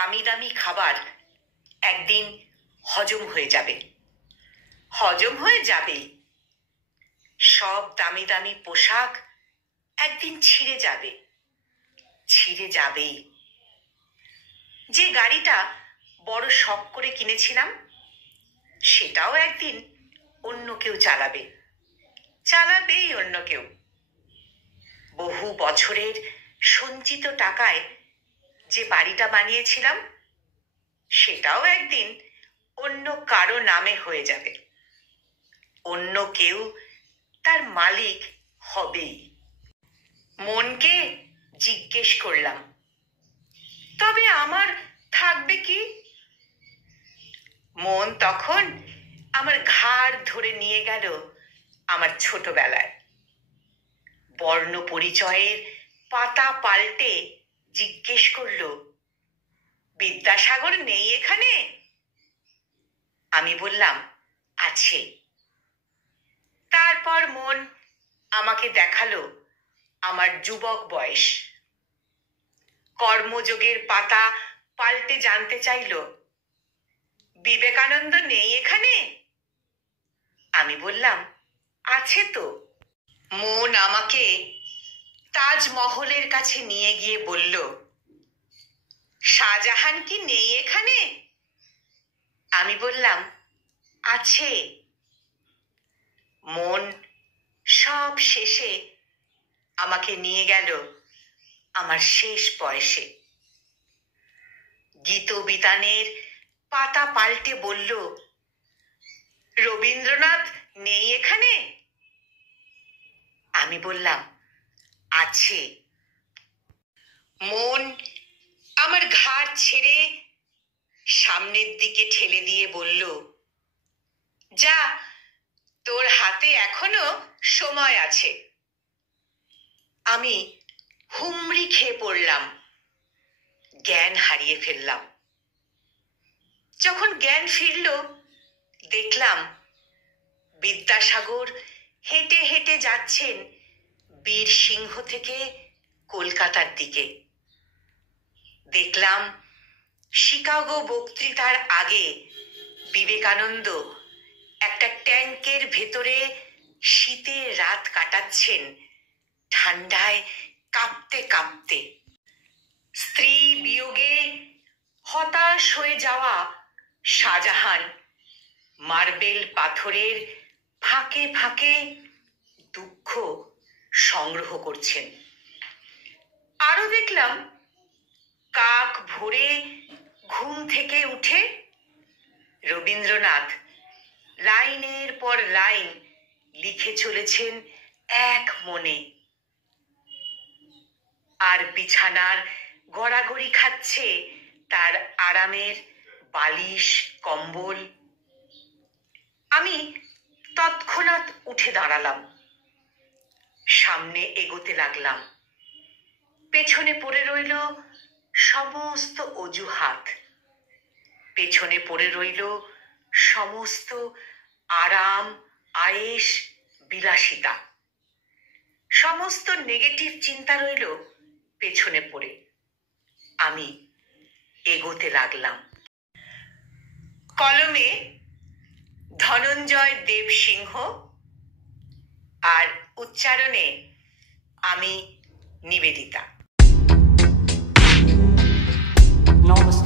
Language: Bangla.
দামি দামি খাবার একদিন হজম হয়ে যাবে, হজম হয়ে যাবেই। সব দামি দামি পোশাক একদিন ছিঁড়ে যাবে, ছিঁড়ে যাবেই। যে গাড়িটা বড় শখ করে কিনেছিলাম সেটাও একদিন অন্য কেউ চালাবে, চালাবেই অন্য কেউ। বহু বছরের সঞ্চিত টাকায় যে বাড়িটা বানিয়েছিলাম সেটাও একদিন অন্য কারো নামে হয়ে যাবে, অন্য কেউ তার মালিক হবেই। মনকে জিজ্ঞেস করলাম, তবে আমার থাকবে কি? মন তখন আমার ঘাড় ধরে নিয়ে গেল আমার ছোটবেলায়। বর্ণ পরিচয়ের পাতা পাল্টে জিজ্ঞেস করল, বিদ্যাসাগর নেই এখানে? আমি বললাম, আছে। তারপর মন আমাকে দেখালো আমার যুবক বয়স। কর্মযোগের পাতা পাল্টে জানতে চাইল, বিবেকানন্দ নেই এখানে? আমি বললাম, আছে তো। মন আমাকে তাজমহলের কাছে নিয়ে গিয়ে বলল, শাহজাহান কি নেই এখানে? আমি বললাম, আছে। মন সব শেষে আমাকে নিয়ে গেল আমার শেষ বয়সে। গীতবিতানের পাতা পাল্টে বলল, রবীন্দ্রনাথ নেই এখানে? আমি বললাম, আছে। মন আমার ঘাড় ছেড়ে সামনের দিকে ঠেলে দিয়ে বলল, যা, তোর হাতে এখনো সময় আছে। আমি হুমড়ি খেয়ে পড়লাম, জ্ঞান হারিয়ে ফেললাম। যখন জ্ঞান ফিরল দেখলাম বিদ্যাসাগর হেঁটে হেঁটে যাচ্ছেন বীরসিংহ থেকে কলকাতার দিকে। দেখলাম শিকাগো বক্তৃতার আগে বিবেকানন্দ একটা ট্যাঙ্কের ভেতরে শীতের রাত কাটাচ্ছেন, ঠান্ডায় কাঁপতে কাঁপতে। স্ত্রী বিয়োগে হতাশ হয়ে যাওয়া শাহজাহান মার্বেল পাথরের ফাঁকে ফাঁকে দুঃখ সংগ্রহ করছেন। আরো দেখলাম কাক ভোরে ঘুম থেকে উঠে রবীন্দ্রনাথ লাইনের পর লাইন লিখে চলেছেন এক মনে, আর বিছানার গড়াগড়ি খাচ্ছে তার আরামের বালিশ কম্বল। আমি তৎক্ষণাৎ উঠে দাঁড়ালাম, সামনে এগোতে লাগলাম। পেছনে পড়ে রইল সমস্ত অজুহাত, পেছনে পড়ে রইল সমস্ত আরাম আয়েশ বিলাসিতা, সমস্ত নেগেটিভ চিন্তা রইল পেছনে পড়ে। আমি এগোতে লাগলাম। কলমে ধনঞ্জয় দেব সিংহ, আর উচ্চারণে আমি নিবেদিতা। নমস্কার।